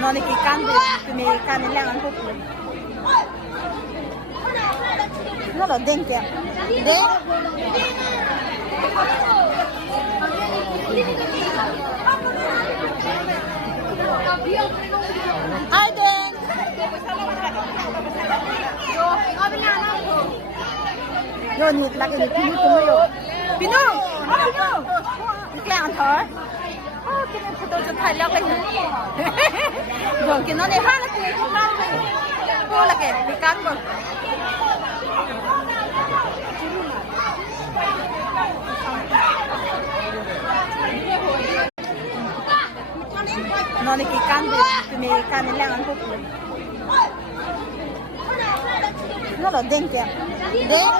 Nó này cái can thì mình can đến ăn không được. Nó là đen kìa. Đen. Ai đen? Yo nịt là cái nịt pinu tụi yo. Pinu. Pinu. Cái ăn thở. Cái này tôiจะถ่ายแล้วกันนะโยนกินน้องในห้างแล้วกินข้างล่างเลยพูดละแกมีการบ่น้องในกี่การคือมีการในแรงอันพวกคุณนั่นเหรอเด้งแกเด้ง